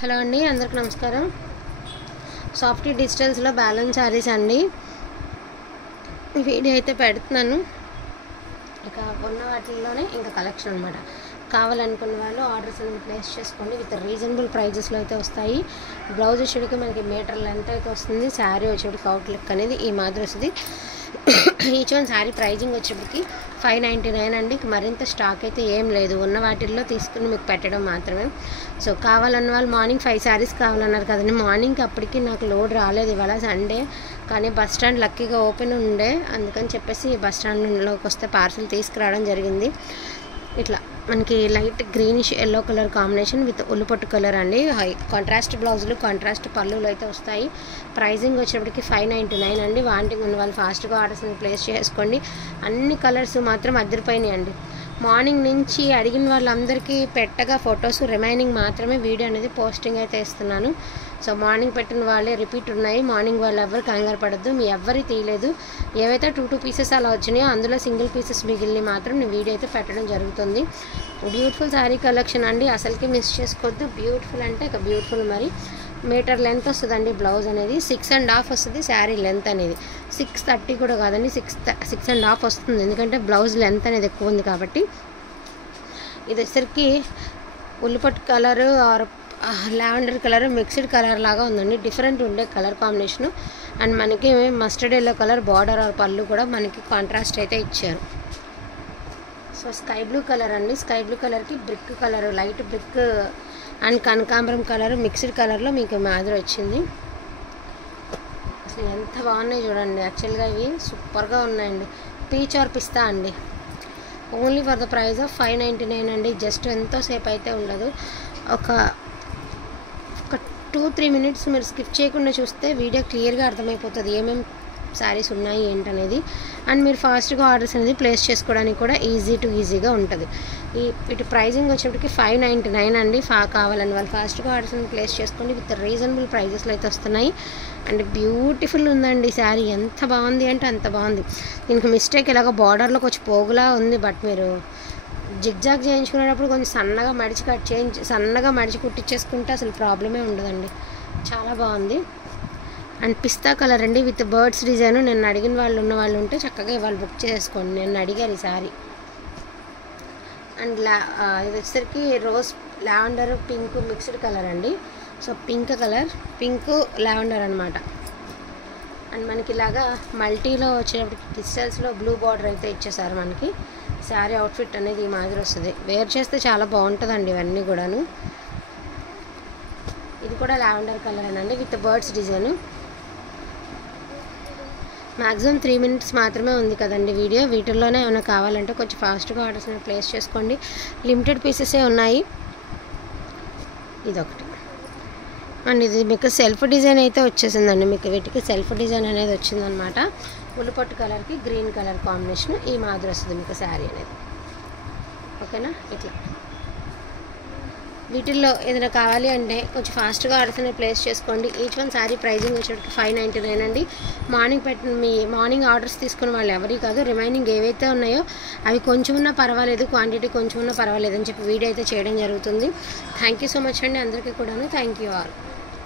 Hello అండి, అందరికి నమస్కారం. సాఫ్ట్ డిజిటల్స్లో బ్యాలెన్స్ శారీస్ అండి. ఈ వీడియో అయితే పెడుతున్నాను. ఇక ఉన్న వాటిల్లోనే ఇంకా కలెక్షన్ అనమాట. కావాలనుకున్న వాళ్ళు ఆర్డర్స్ అనేది ప్లేస్ చేసుకోండి. విత్ రీజనబుల్ ప్రైజెస్లో అయితే వస్తాయి. బ్లౌజ్ వచ్చేటికి మనకి మీటర్ లెంత్ అయితే వస్తుంది. శారీ వచ్చేటికి అవుట్ లుక్ అనేది ఈ మాదిరి వస్తుంది. ఈచ్ వన్ శారీ ప్రైజింగ్ వచ్చేటికి 599 అండి. మరింత స్టాక్ అయితే ఏం లేదు, ఉన్న వాటిల్లో తీసుకుని మీకు పెట్టడం మాత్రమే. సో కావాలన్న వాళ్ళు మార్నింగ్ 5 శారీస్ కావాలన్నారు కదండి. మార్నింగ్కి అప్పటికి నాకు లోడ్ రాలేదు, ఇవాళ సండే. కానీ బస్ స్టాండ్ లక్కీగా ఓపెన్ ఉండే, అందుకని చెప్పేసి బస్ స్టాండ్లోకి వస్తే పార్సల్ తీసుకురావడం జరిగింది. ఇట్లా మనకి light greenish yellow colour combination with ఉల్లిపొట్టు కలర్ అండి. కాంట్రాస్ట్ బ్లౌజులు, కాంట్రాస్ట్ పళ్ళులు అయితే వస్తాయి. ప్రైజింగ్ వచ్చేప్పటికి 599 అండి. వాంటింగ్ ఉన్న వాళ్ళు ఫాస్ట్గా ఆర్డర్స్ ప్లేస్ చేసుకోండి. అన్ని కలర్స్ మాత్రం అదిరిపోయినాయి అండి. మార్నింగ్ నుంచి అడిగిన వాళ్ళందరికీ పెట్టగా ఫొటోస్ రిమైనింగ్ మాత్రమే వీడియో అనేది పోస్టింగ్ అయితే ఇస్తున్నాను. సో మార్నింగ్ పెట్టిన వాళ్ళే రిపీట్ ఉన్నాయి. మార్నింగ్ వాళ్ళు ఎవరు కంగారు పడద్దు, మీ ఎవరి తీయలేదు. ఏవైతే 2 పీసెస్ అలా వచ్చినాయో అందులో సింగిల్ పీసెస్ మిగిలిన మాత్రం నేను వీడియో అయితే పెట్టడం జరుగుతుంది. బ్యూటిఫుల్ శారీ కలెక్షన్ అండి, అసలుకి మిస్ చేసుకోవద్దు. బ్యూటిఫుల్ అంటే ఇక బ్యూటిఫుల్. మరి మీటర్ లెంత్ వస్తుందండి బ్లౌజ్ అనేది. 6.5 వస్తుంది శారీ లెంత్ అనేది. 630 కూడా కాదండి, 6.5 వస్తుంది. ఎందుకంటే బ్లౌజ్ లెంత్ అనేది ఎక్కువ ఉంది కాబట్టి. ఇది వచ్చరికి ఉల్లిపట్టు colour or lavender colour mixed colour లాగా ఉందండి. డిఫరెంట్ ఉండే కలర్ కాంబినేషను. అండ్ మనకి mustard yellow colour border or పళ్ళు కూడా మనకి కాంట్రాస్ట్ అయితే ఇచ్చారు. సో స్కై బ్లూ కలర్ అండి. స్కై బ్లూ కలర్కి brick colour, light brick and కనకాంబరం కలర్ మిక్స్డ్ కలర్లో మీకు మాదిరి వచ్చింది. అసలు ఎంత బాగున్నాయి చూడండి. యాక్చువల్గా ఇవి సూపర్గా ఉన్నాయండి. పీచ్ ఆర్ పిస్తా అండి. Only for the price of 599 అండి. జస్ట్ ఎంతోసేపు అయితే ఉండదు. ఒక 2-3 మినిట్స్ మీరు స్కిప్ చేయకుండా చూస్తే వీడియో క్లియర్గా అర్థమైపోతుంది ఏమేమి శారీస్ ఉన్నాయి ఏంటనేది. అండ్ మీరు ఫాస్ట్గా ఆర్డర్స్ అనేది ప్లేస్ చేసుకోవడానికి కూడా ఈజీగా ఉంటుంది. ఇటు ప్రైజింగ్ వచ్చేప్పటికి 599 అండి. కావాలని వాళ్ళు ఫాస్ట్గా ఆర్డర్స్ అనేది ప్లేస్ చేసుకోండి. విత్ రీజనబుల్ ప్రైజెస్లో అయితే వస్తున్నాయి. అండ్ బ్యూటిఫుల్ ఉందండి శారీ. ఎంత బాగుంది అంటే అంత బాగుంది. దీనికి మిస్టేక్ ఇలాగ బార్డర్లోకి వచ్చి పోగులా ఉంది. బట్ మీరు జిగ్జాగ్ చేయించుకునేటప్పుడు కొంచెం సన్నగా మడిచి కుట్టించేసుకుంటే అసలు ప్రాబ్లమే ఉండదండి. చాలా బాగుంది. అండ్ పిస్తా కలర్ అండి విత్ బర్డ్స్ డిజైన్. నేను అడిగిన వాళ్ళు ఉన్న వాళ్ళు ఉంటే చక్కగా ఇవాళ బుక్ చేసుకోండి. నేను అడిగారు ఈ సారీ. అండ్ ఇది వచ్చేసరికి rose lavender pink mixed colour అండి. So pink colour, pink lavender అనమాట. అండ్ మనకి ఇలాగా మల్టీలో వచ్చేటప్పటికి డిజిటల్స్లో బ్లూ బార్డర్ అయితే ఇచ్చేసారు మనకి. శారీ అవుట్ఫిట్ అనేది ఈ మాదిరి వస్తుంది. వేర్ చేస్తే చాలా బాగుంటుందండి ఇవన్నీ కూడాను. ఇది కూడా లావెండర్ కలర్ అండి with birds design. Maximum 3 minutes మాత్రమే ఉంది కదండి వీడియో. వీటిల్లోనే ఏమైనా కావాలంటే కొంచెం ఫాస్ట్గా ఆర్డర్స్ ప్లేస్ చేసుకోండి. లిమిటెడ్ పీసెసే ఉన్నాయి. ఇదొకటి. అండ్ ఇది మీకు సెల్ఫ్ డిజైన్ అయితే వచ్చేసిందండి. మీకు వీటికి సెల్ఫ్ డిజైన్ అనేది వచ్చిందనమాట. ఉల్లిపట్టు కలర్కి గ్రీన్ కలర్ కాంబినేషన్ ఈ మాదిరి వస్తుంది మీకు శారీ అనేది. ఓకేనా? ఇట్లా వీటిల్లో ఏదైనా కావాలి అంటే కొంచెం ఫాస్ట్గా ఆర్డర్స్ అనేది ప్లేస్ చేసుకోండి. ఈచ్ వన్ శారీ ప్రైజింగ్ వచ్చేటికి 599 అండి. మార్నింగ్ ఆర్డర్స్ తీసుకున్న వాళ్ళు ఎవరి కాదు. రిమైనింగ్ ఏవైతే ఉన్నాయో అవి కొంచెం ఉన్నా పర్వాలేదు, క్వాంటిటీ కొంచెం ఉన్నా పర్వాలేదు అని చెప్పి వీడియో అయితే చేయడం జరుగుతుంది. థ్యాంక్ యూ సో మచ్ అండి అందరికీ కూడాను. Thank you all.